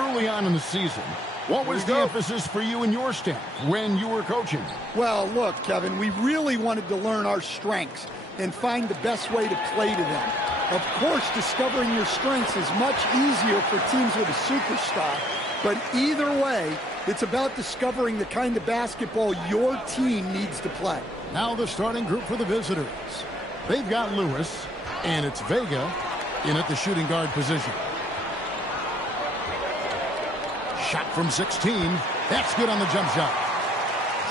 early on in the season. What was the emphasis for you and your staff when you were coaching? Well, look, Kevin, we really wanted to learn our strengths and find the best way to play to them. Of course, discovering your strengths is much easier for teams with a superstar, but either way, it's about discovering the kind of basketball your team needs to play. Now the starting group for the visitors. They've got Lewis, and it's Vega in at the shooting guard position. Shot from 16. That's good on the jump shot.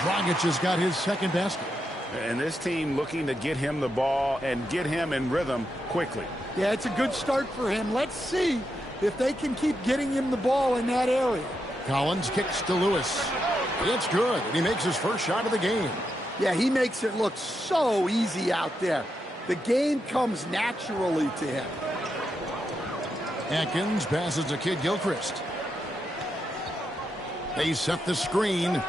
Dragic has got his second basket. And this team looking to get him the ball and get him in rhythm quickly. Yeah, it's a good start for him. Let's see if they can keep getting him the ball in that area. Collins kicks to Lewis. It's good, and he makes his first shot of the game. Yeah, he makes it look so easy out there. The game comes naturally to him. Atkins passes to Kid Gilchrist. They set the screen.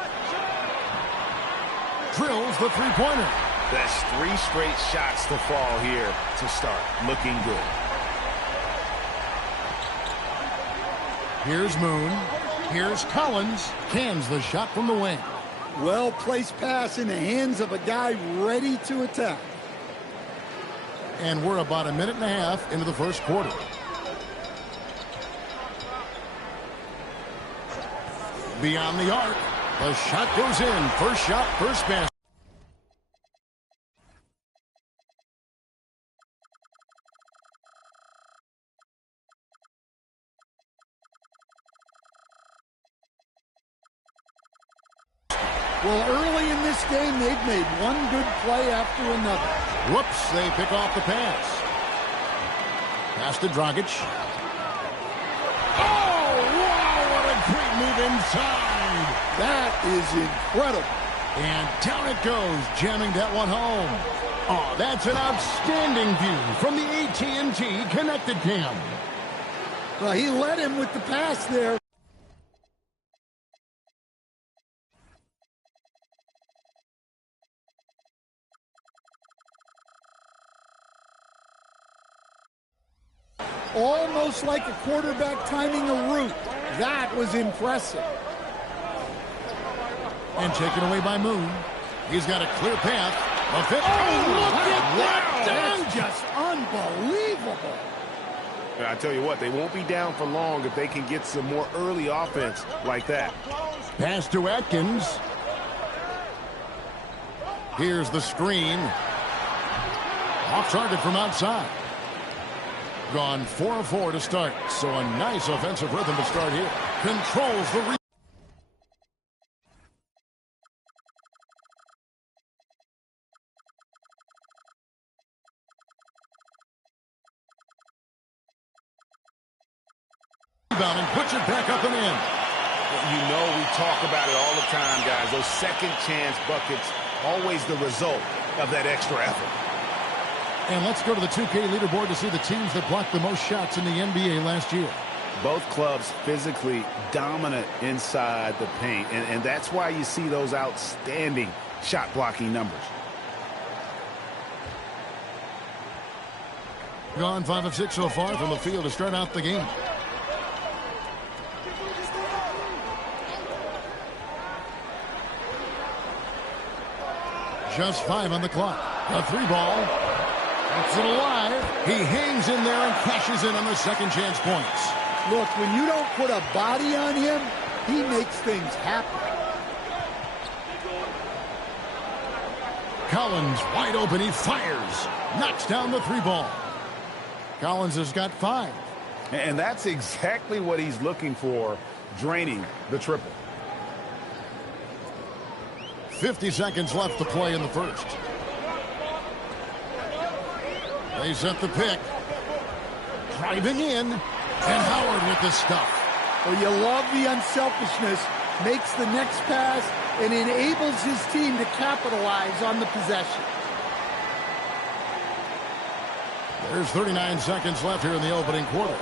Drills the three-pointer. That's 3 straight shots to fall here to start. Looking good. Here's Moon. Here's Collins. Cans the shot from the wing. Well-placed pass in the hands of a guy ready to attack. And we're about a minute and a half into the first quarter. Beyond the arc. The shot goes in. First shot, first basket. Well, early in this game, they've made one good play after another. Whoops, they pick off the pass. Pass to Dragic. Oh, wow, what a great move inside. That is incredible. And down it goes, jamming that one home. Oh, that's an outstanding view from the AT&T Connected Cam. Well, he led him with the pass there. Almost like a quarterback timing a route. That was impressive. And taken away by Moon. He's got a clear path. Oh, look at that! That's just unbelievable. I tell you what, they won't be down for long if they can get some more early offense like that. Pass to Atkins. Here's the screen. Off target from outside. Gone 4 of 4 to start. So a nice offensive rhythm to start here. Controls the rebound. And puts it back up and in. You know we talk about it all the time, guys. Those second chance buckets, always the result of that extra effort. And let's go to the 2K leaderboard to see the teams that blocked the most shots in the NBA last year. Both clubs physically dominant inside the paint, and that's why you see those outstanding shot blocking numbers. Gone 5 of 6 so far from the field to start out the game. Just 5 on the clock. A 3 ball. It's it alive. He hangs in there and cashes in on the second chance points. Look, when you don't put a body on him, he makes things happen. Collins wide open. He fires. Knocks down the 3 ball. Collins has got 5. And that's exactly what he's looking for, draining the triple. 50 seconds left to play in the first. They set the pick. Driving in. And Howard with the stuff. Well, you love the unselfishness. Makes the next pass and enables his team to capitalize on the possession. There's 39 seconds left here in the opening quarter.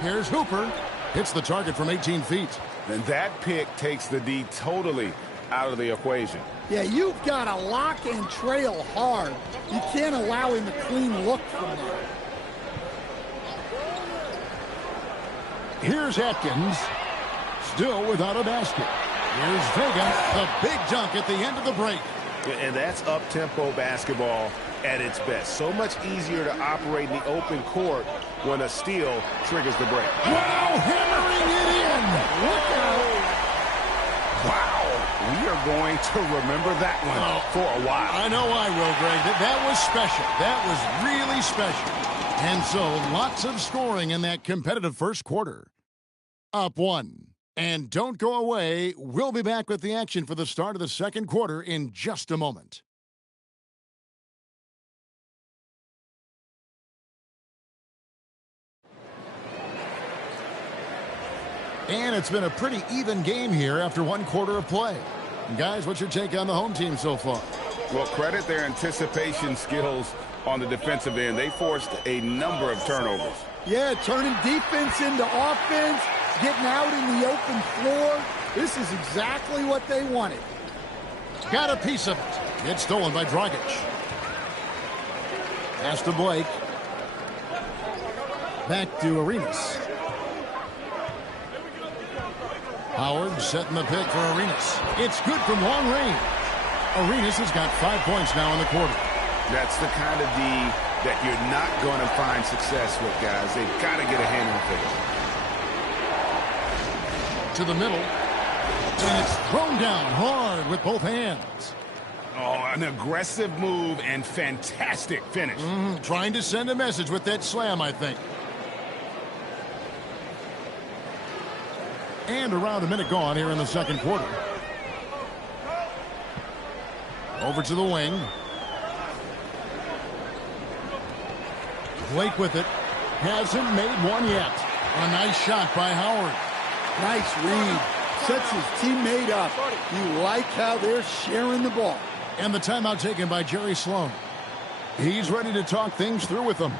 Here's Hooper. Hits the target from 18 feet. And that pick takes the D totally out of the equation. Yeah, you've got to lock and trail hard. You can't allow him a clean look from there. Here's Atkins. Still without a basket. Here's Vega. The big dunk at the end of the break. And that's up-tempo basketball at its best. So much easier to operate in the open court when a steal triggers the break. Wow, hammering it in. Look out. Wow. We are going to remember that one for a while. I know I will, Greg. That was special. That was really special. And so lots of scoring in that competitive first quarter. Up 1. And don't go away. We'll be back with the action for the start of the second quarter in just a moment. And it's been a pretty even game here after one quarter of play. Guys, what's your take on the home team so far? Well, credit their anticipation skills on the defensive end. They forced a number of turnovers. Yeah, turning defense into offense, getting out in the open floor. This is exactly what they wanted. Got a piece of it. It's stolen by Dragic. Pass to Blake. Back to Arenas. Howard setting the pick for Arenas. It's good from long range. Arenas has got 5 points now in the quarter. That's the kind of D that you're not going to find success with, guys. They've got to get a hand in the face. To the middle. And it's thrown down hard with both hands. Oh, an aggressive move and fantastic finish. Trying to send a message with that slam, I think. And around a minute gone here in the second quarter. Over to the wing. Blake with it. Hasn't made one yet. A nice shot by Howard. Nice read. Sets his teammate up. You like how they're sharing the ball. And the timeout taken by Jerry Sloan. He's ready to talk things through with them.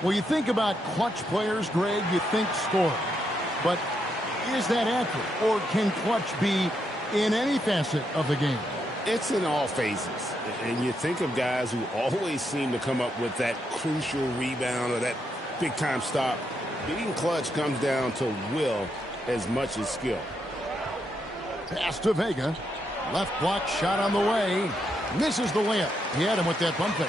Well, you think about clutch players, Greg, you think scoring. But is that accurate? Or can clutch be in any facet of the game? It's in all phases. And you think of guys who always seem to come up with that crucial rebound or that big-time stop. Being clutch comes down to will as much as skill. Pass to Vega. Left block shot on the way. Misses the layup. He had him with that bump fake.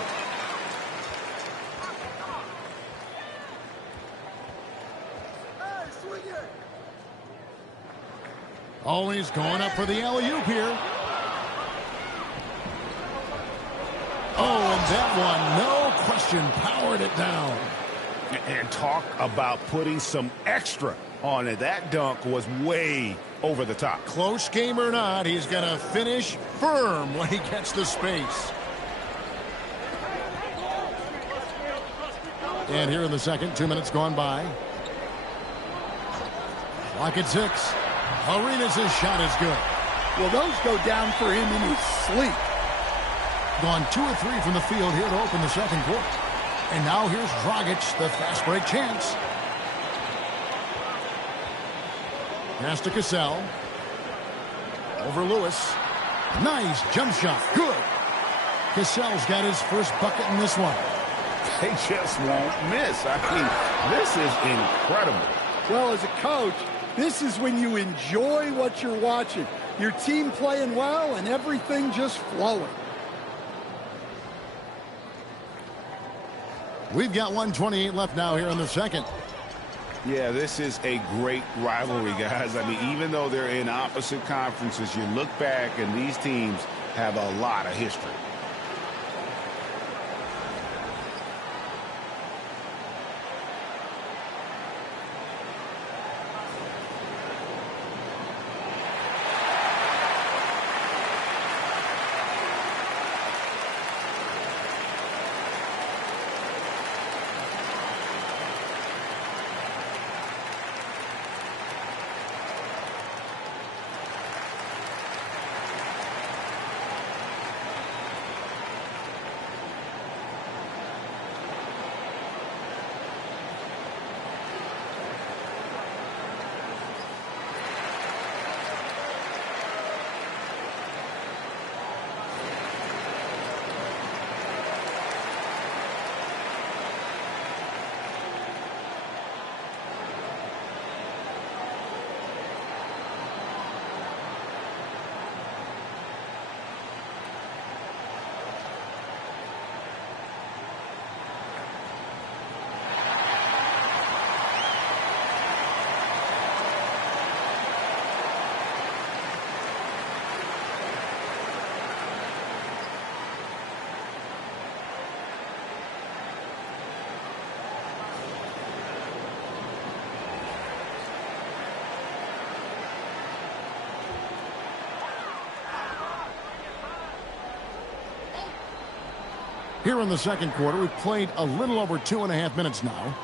Always going up for the alley-oop here. Oh, and that one, no question, powered it down. And talk about putting some extra on it. That dunk was way over the top. Close game or not, he's going to finish firm when he gets the space. And here in the second, 2 minutes gone by. Clock at 6. Arenas' shot is good. Well, those go down for him in his sleep. Gone 2 or 3 from the field here to open the second quarter. And now here's Dragic, the fast break chance. Pass to Cassell. Over Lewis. Nice jump shot. Good. Cassell's got his first bucket in this one. They just won't miss. I mean, this is incredible. Well, as a coach, This is when you enjoy what you're watching. Your team playing well and everything just flowing. We've got 1:28 left now here in the second. Yeah, this is a great rivalry, guys. I mean, even though they're in opposite conferences, you look back and these teams have a lot of history. Here in the second quarter, we've played a little over 2.5 minutes now.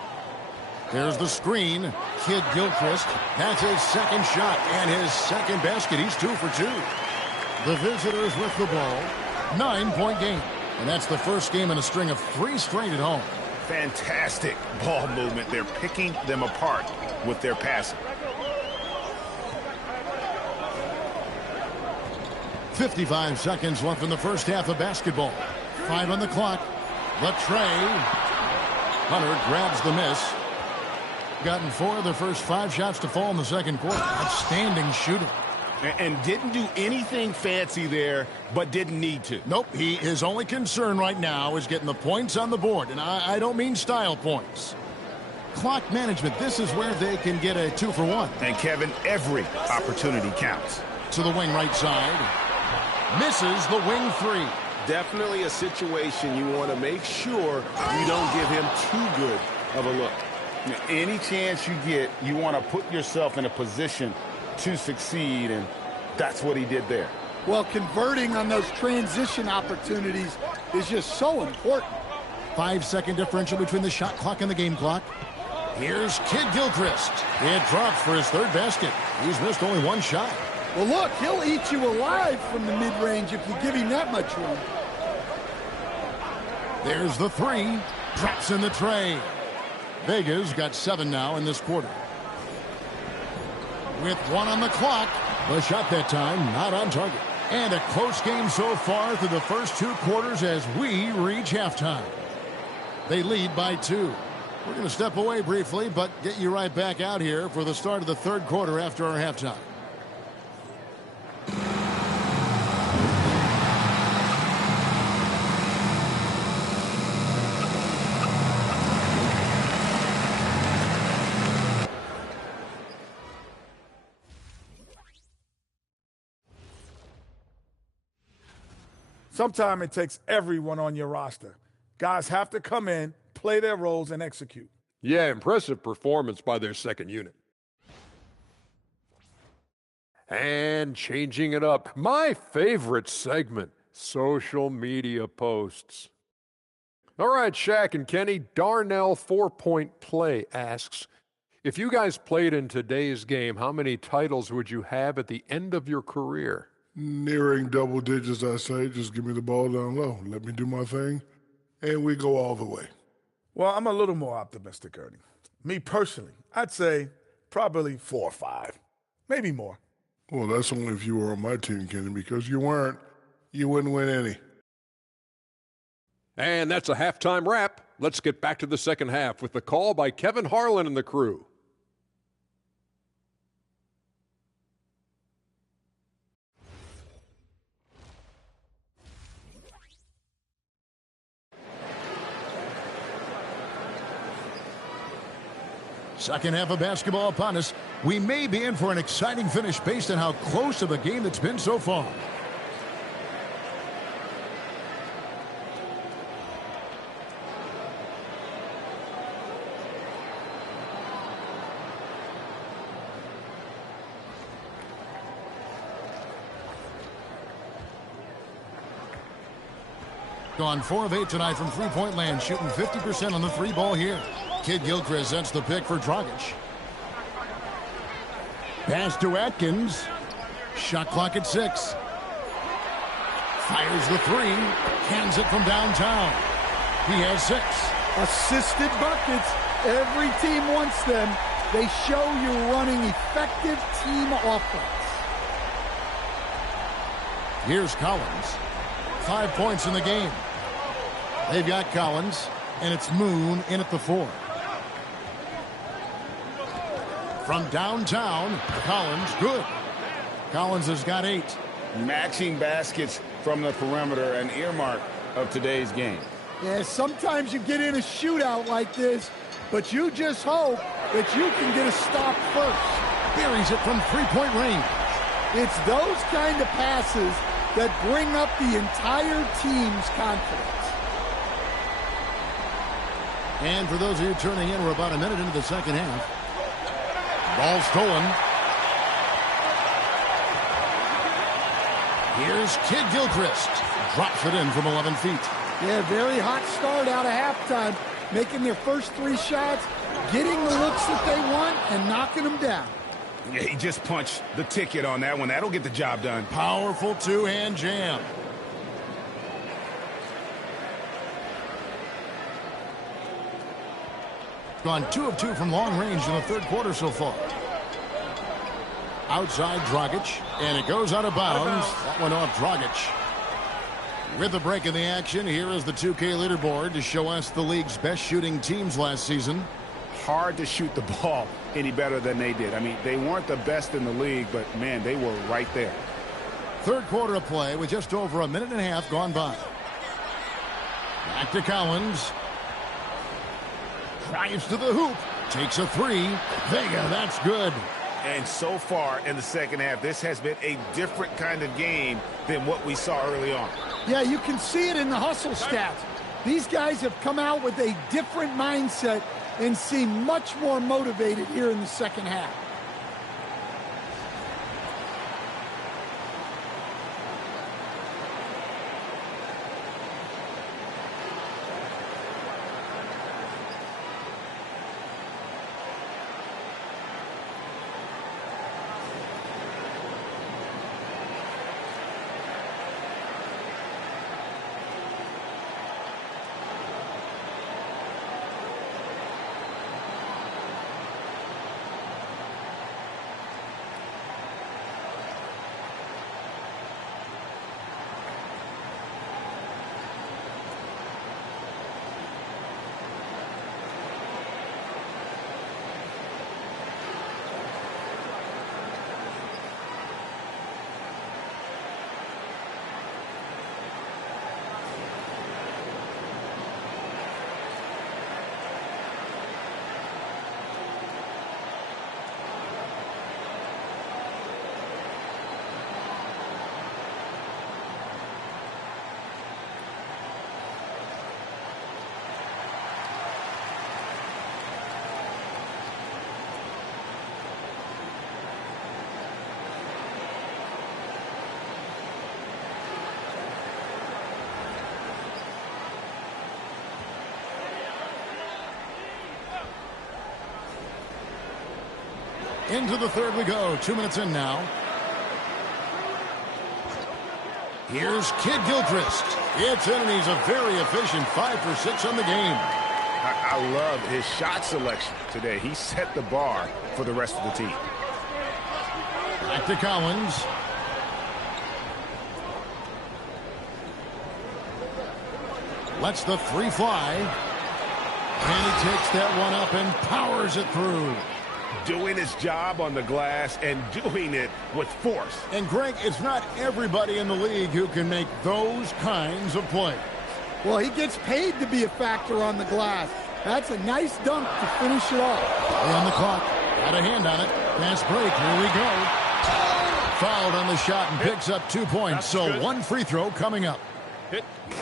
There's the screen. Kid Gilchrist. That's his second shot and his second basket. He's 2 for 2. The visitors with the ball. 9-point game. And that's the first game in a string of 3 straight at home. Fantastic ball movement. They're picking them apart with their passing. 55 seconds left in the first half of basketball. 5 on the clock. The tray. Hunter grabs the miss. Gotten 4 of the first 5 shots to fall in the second quarter. Outstanding shooting. And didn't do anything fancy there, but didn't need to. Nope. His only concern right now is getting the points on the board. And I don't mean style points. Clock management. This is where they can get a 2 for 1. And, Kevin, every opportunity counts. To the wing right side. Misses the wing 3. Definitely a situation you want to make sure you don't give him too good of a look. Any chance you get, you want to put yourself in a position to succeed, and that's what he did there. Well, converting on those transition opportunities is just so important. 5-second differential between the shot clock and the game clock. Here's Kid Gilchrist. It drops for his 3rd basket. He's missed only 1 shot. Well, look, he'll eat you alive from the mid-range if you give him that much room. There's the 3. Drops in the tray. Vega's got 7 now in this quarter. With 1 on the clock, the shot that time not on target. And a close game so far through the first 2 quarters as we reach halftime. They lead by 2. We're going to step away briefly, but get you right back out here for the start of the 3rd quarter after our halftime. Sometimes it takes everyone on your roster. Guys have to come in, play their roles, and execute. Yeah, impressive performance by their second unit. And changing it up, my favorite segment, social media posts. All right, Shaq and Kenny, Darnell 4-Point Play asks, if you guys played in today's game, how many titles would you have at the end of your career? Nearing double digits, I say. Just give me the ball down low. Let me do my thing, and we go all the way. Well, I'm a little more optimistic, Ernie. Me personally, I'd say probably 4 or 5, maybe more. Well, that's only if you were on my team, Kenny, because you weren't. You wouldn't win any. And that's a halftime wrap. Let's get back to the second half with the call by Kevin Harlan and the crew. Second half of basketball upon us. We may be in for an exciting finish based on how close of a game it's been so far. Gone 4 of 8 tonight from three-point land, shooting 50% on the three ball here. Kidd-Gilchrist sets the pick for Dragic. Pass to Atkins. Shot clock at 6. Fires the three. Cans it from downtown. He has 6. Assisted buckets. Every team wants them. They show you're running effective team offense. Here's Collins. 5 points in the game. They've got Collins, and it's Moon in at the 4. From downtown, Collins, good. Collins has got 8. Matching baskets from the perimeter, an earmark of today's game. Yeah, sometimes you get in a shootout like this, but you just hope that you can get a stop first. Buries it from three-point range. It's those kind of passes that bring up the entire team's confidence. And for those of you turning in, we're about a minute into the second half. Ball stolen. Here's Kidd-Gilchrist. Drops it in from 11 feet. Yeah, very hot start out of halftime. Making their first 3 shots, getting the looks that they want, and knocking them down. Yeah, he just punched the ticket on that one. That'll get the job done. Powerful two-hand jam. Gone 2 of 2 from long range in the third quarter so far. Outside Dragic, and it goes out of bounds. That went off Dragic. With the break in the action, here is the 2K leaderboard to show us the league's best shooting teams last season. Hard to shoot the ball any better than they did. I mean, they weren't the best in the league, but, man, they were right there. Third quarter of play with just over a minute and a half gone by. Back to Collins. Drives to the hoop. Takes a 3. Vega, that's good. And so far in the second half, this has been a different kind of game than what we saw early on. Yeah, you can see it in the hustle stats. These guys have come out with a different mindset and seem much more motivated here in the second half. Into the third we go. 2 minutes in now. Here's Kidd-Gilchrist. It's in, and he's a very efficient 5 for 6 on the game. I love his shot selection today. He set the bar for the rest of the team. Back to Collins. Lets the 3 fly. And he takes that one up and powers it through. Doing his job on the glass and doing it with force. And, Greg, it's not everybody in the league who can make those kinds of plays. Well, he gets paid to be a factor on the glass. That's a nice dunk to finish it off. On the clock. Got a hand on it. Fast break. Here we go. Fouled on the shot and picks up 2 points. So one free throw coming up.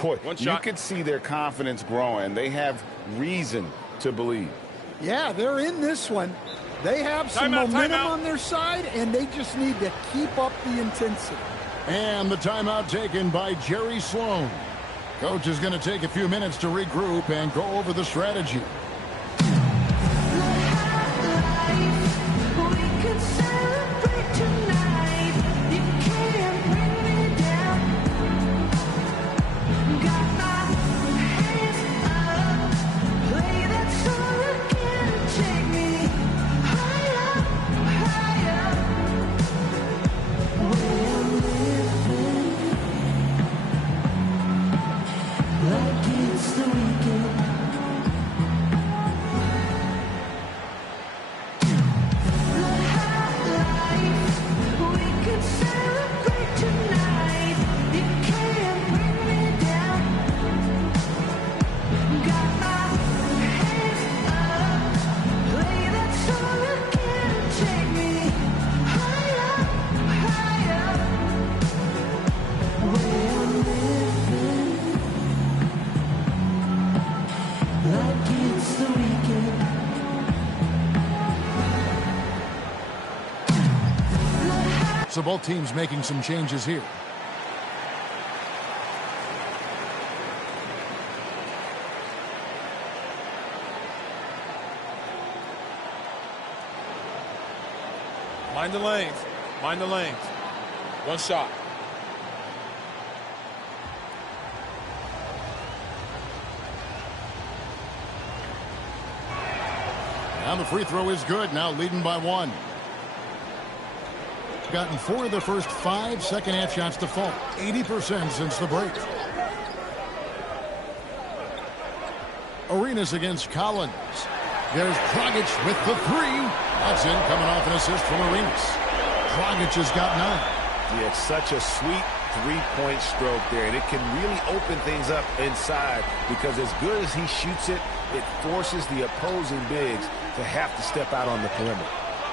Boy, you could see their confidence growing. They have reason to believe. Yeah, they're in this one. They have some momentum on their side, and they just need to keep up the intensity. And the timeout taken by Jerry Sloan. Coach is going to take a few minutes to regroup and go over the strategy. So both teams making some changes here. Mind the lanes. Mind the lanes. One shot. Now the free throw is good. Now leading by 1. Gotten 4 of the first 5 second-half shots to fall. 80% since the break. Arenas against Collins. There's Dragic with the 3. That's in, coming off an assist from Arenas. Dragic has got 9. Yeah, it's such a sweet three-point stroke there, and it can really open things up inside because as good as he shoots it, it forces the opposing bigs to have to step out on the perimeter.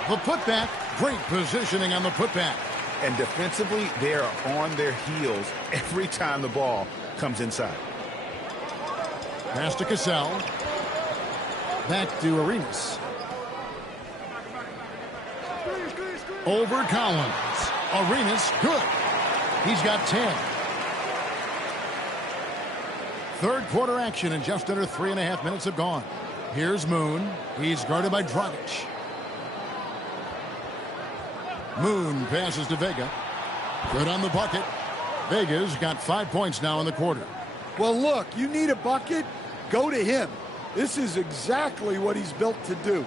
The putback, great positioning on the putback. And defensively, they are on their heels every time the ball comes inside. Pass to Cassell. Back to Arenas. Over Collins. Arenas, good. He's got 10. Third quarter action and just under 3.5 minutes have gone. Here's Moon. He's guarded by Dragic. Moon passes to Vega. Good on the bucket. Vega's got 5 points now in the quarter. Well, look, you need a bucket, go to him. This is exactly what he's built to do.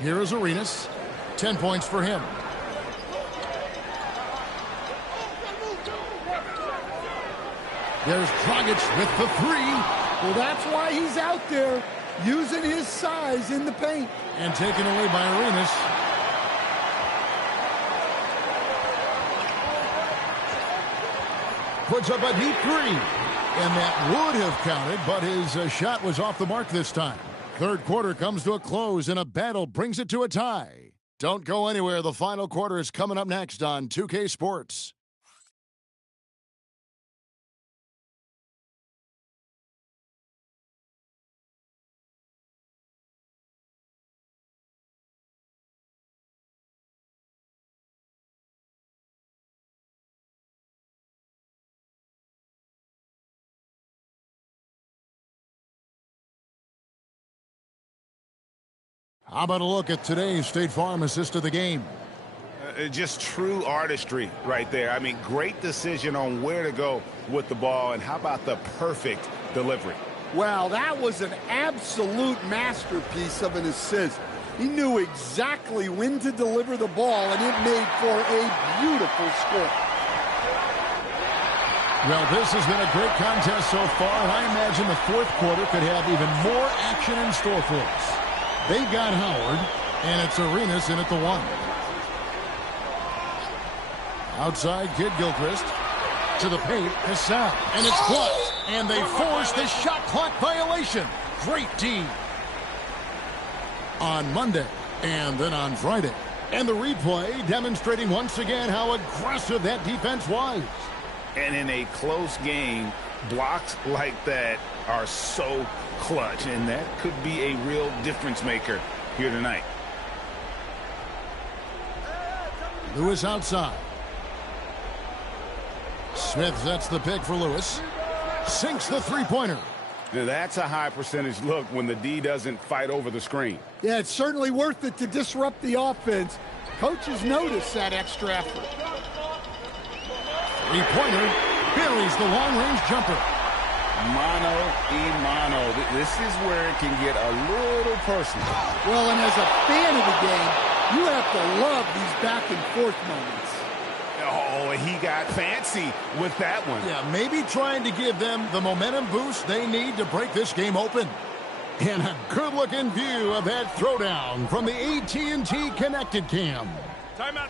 Here is Arenas. 10 points for him. There's Dragic with the 3. Well, that's why he's out there, using his size in the paint. And taken away by Arenas. Puts up a deep 3. And that would have counted, but his shot was off the mark this time. Third quarter comes to a close, and a battle brings it to a tie. Don't go anywhere. The final quarter is coming up next on 2K Sports. How about a look at today's State Farm assist of the game? Just true artistry right there. I mean, great decision on where to go with the ball, and how about the perfect delivery? Well, that was an absolute masterpiece of an assist. He knew exactly when to deliver the ball, and it made for a beautiful score. Well, this has been a great contest so far, and I imagine the fourth quarter could have even more action in store for us. They got Howard, and it's Arenas in at the 1. Outside, Kid Gilchrist to the paint, Cassell, and it's blocked. And they force the shot clock violation. Great D. On Monday and then on Friday. And the replay demonstrating once again how aggressive that defense was. And in a close game, blocks like that are so clutch, and that could be a real difference maker here tonight. Lewis outside. Smith sets the pick for Lewis. Sinks the three-pointer. Now that's a high percentage look when the D doesn't fight over the screen. Yeah, it's certainly worth it to disrupt the offense. Coaches notice that extra effort. Three-pointer buries the long-range jumper. Mano a mano. This is where it can get a little personal. Well, and as a fan of the game, you have to love these back-and-forth moments. Oh, he got fancy with that one. Yeah, maybe trying to give them the momentum boost they need to break this game open. And a good-looking view of that throwdown from the AT&T Connected Cam. Timeout.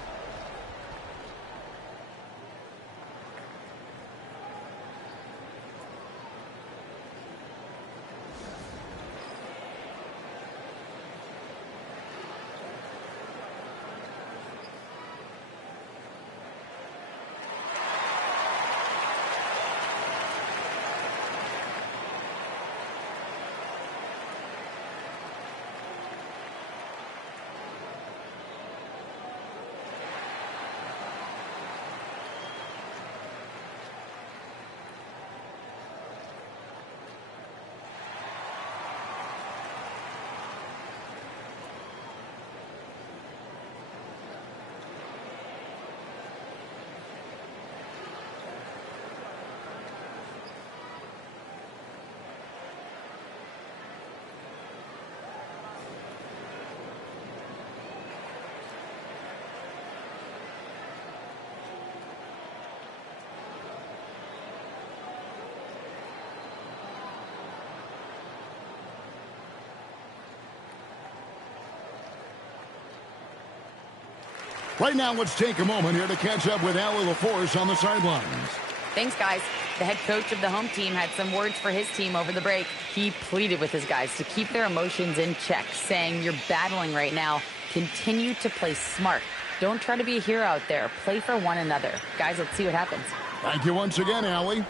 Right now, let's take a moment here to catch up with Allie LaForce on the sidelines. Thanks, guys. The head coach of the home team had some words for his team over the break. He pleaded with his guys to keep their emotions in check, saying, "You're battling right now. Continue to play smart. Don't try to be a hero out there. Play for one another." Guys, let's see what happens. Thank you once again, Allie.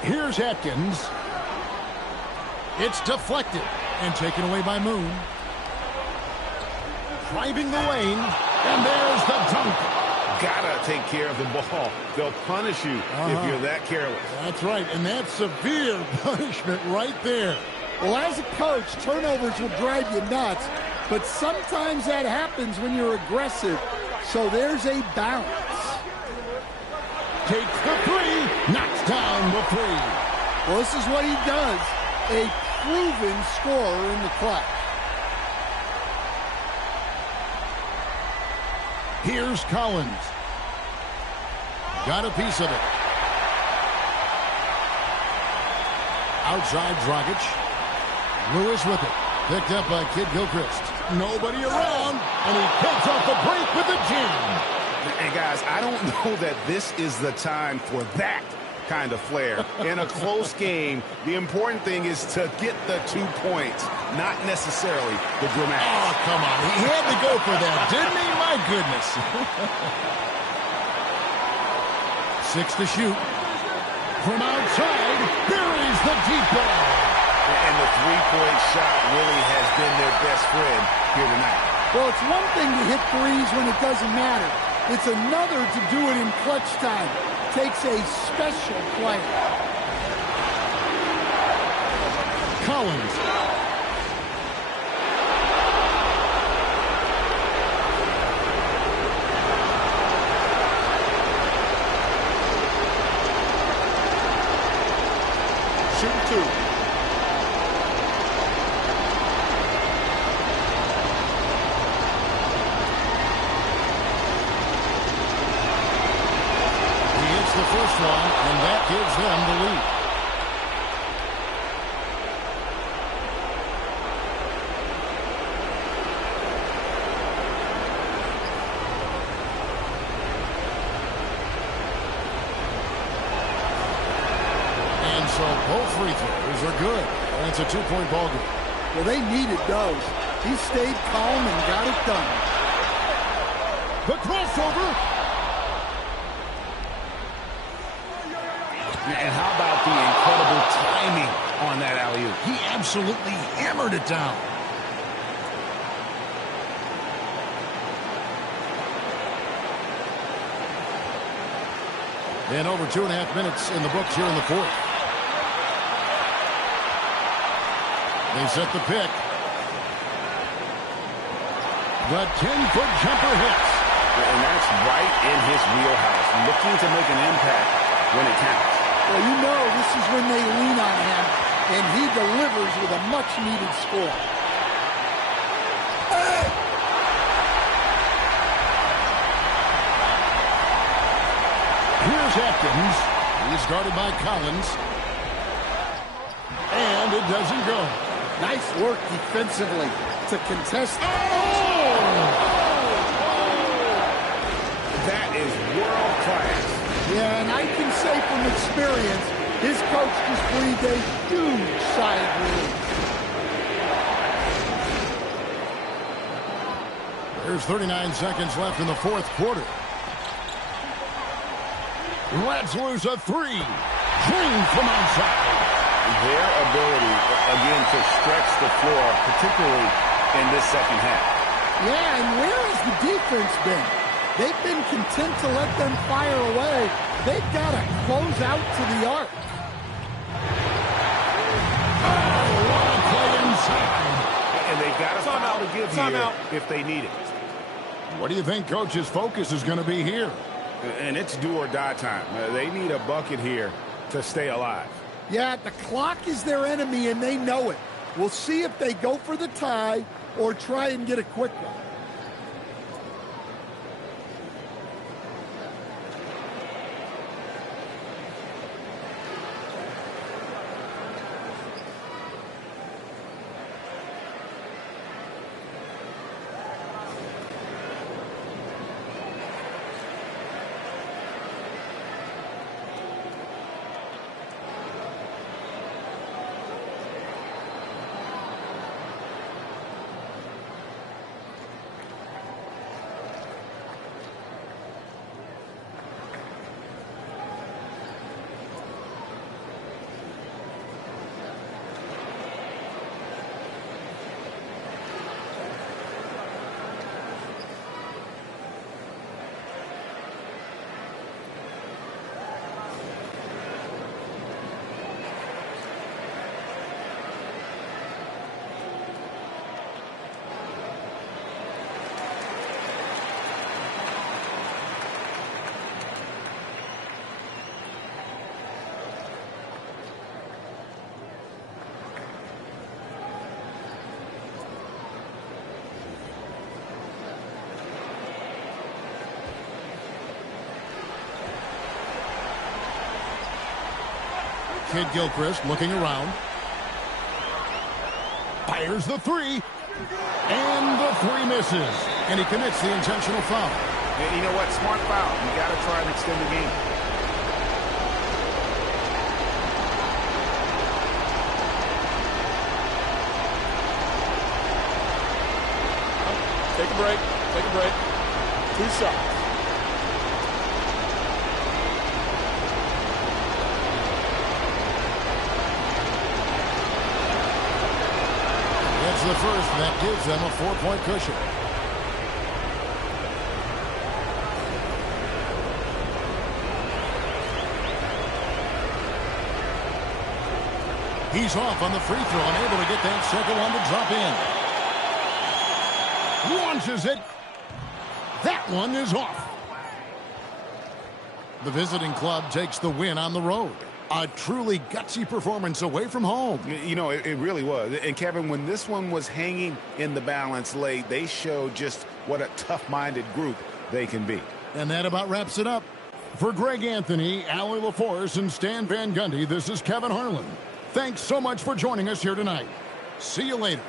Here's Atkins. It's deflected and taken away by Moon. Driving the lane, and there's the dunk. Gotta take care of the ball. They'll punish you if you're that careless. That's right, and that's severe punishment right there. Well, as a coach, turnovers will drive you nuts, but sometimes that happens when you're aggressive. So there's a balance. Takes the three, knocks down the three. Well, this is what he does. A proven scorer in the clutch. Here's Collins. Got a piece of it. Outside Dragic. Lewis with it. Picked up by Kid Gilchrist. Nobody around, and he picks off the break with the jam. And guys, I don't know that this is the time for that kind of flair. In a close game, the important thing is to get the 2 points, not necessarily the dramatics. Oh, come on. He had to go for that, didn't he? My goodness. 6 to shoot. From outside, buries the deep ball. And the three-point shot really has been their best friend here tonight. Well, it's one thing to hit threes when it doesn't matter. It's another to do it in clutch time. Takes a special player. Collins. Shoot two. The first one, and that gives them the lead. Both free throws are good. That's a 2-point ball game. Well, they needed those. He stayed calm and got it done. The crossover. And how about the incredible timing on that alley-oop? He absolutely hammered it down. And over 2.5 minutes in the books here in the fourth. They set the pick. The 10-foot jumper hits. And that's right in his wheelhouse, looking to make an impact when it counts. Well, you know this is when they lean on him, and he delivers with a much-needed score. Here's Atkins. He's guarded by Collins. And it doesn't go. Nice work defensively to contest. That is world class. Yeah, and I can say from experience, his coach just breathed a huge sigh of relief. There's 39 seconds left in the fourth quarter. Let's lose a three. Clean from outside. Their ability, again, to stretch the floor, particularly in this second half. Yeah, and where has the defense been? They've been content to let them fire away. They've got to close out to the arc. Oh, what a play inside. And they've got a foul to give here if they need it. What do you think Coach's focus is going to be here? And it's do or die time. They need a bucket here to stay alive. Yeah, the clock is their enemy, and they know it. We'll see if they go for the tie or try and get a quick one. Kidd-Gilchrist looking around. Fires the three. And the three misses. And he commits the intentional foul. And you know what? Smart foul. You got to try and extend the game. Take a break. Take a break. 2 shots. That's the first. That gives them a 4-point cushion. He's off on the free throw and able to get that second one to drop in. Launches it. That one is off. The visiting club takes the win on the road. A truly gutsy performance away from home. You know, it really was. And, Kevin, when this one was hanging in the balance late, they showed just what a tough-minded group they can be. And that about wraps it up. For Greg Anthony, Allie LaForce, and Stan Van Gundy, this is Kevin Harlan. Thanks so much for joining us here tonight. See you later.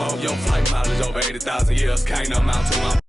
Whoa, your flight mileage over 80,000 years can't amount to my